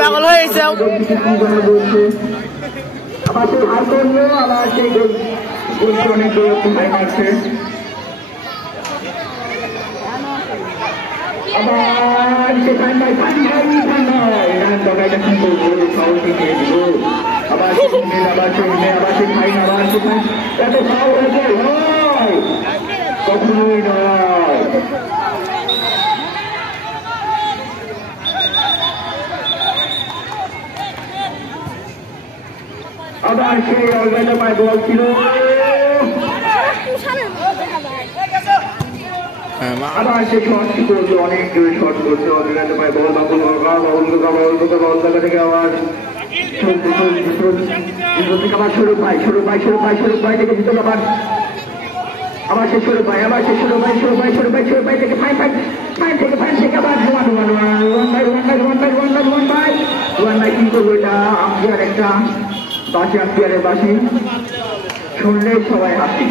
পাগল হয়েছে আবার সেই হার করলো আবার সেই অনেক ভাই মারছে আবার সে ফাইন ভাই রান দরকারটা কিন্তু ফাউলটি নিয়ে দিল আবার সে ফাইন আবার সে ফাইন এত ফাউল হয়েছে নয় কখনোই নয় আবার সেই অলরেডি পায় বল ছিল আবার সে শর্ট করছে অনেক জোরে শর্ট করছে অলরেডি পায় বল বাবুল থেকে আবার আবার সৌরভ ভাই থেকে ভিতর আবার সে সৌরভ ভাই থেকে ফাইন থেকে আবার রুয়ান ভাই কি করবো এটা আম্পিয়ার একটা বাসি আম্পিয়ারের বাসি শুনলে সবাই হাসি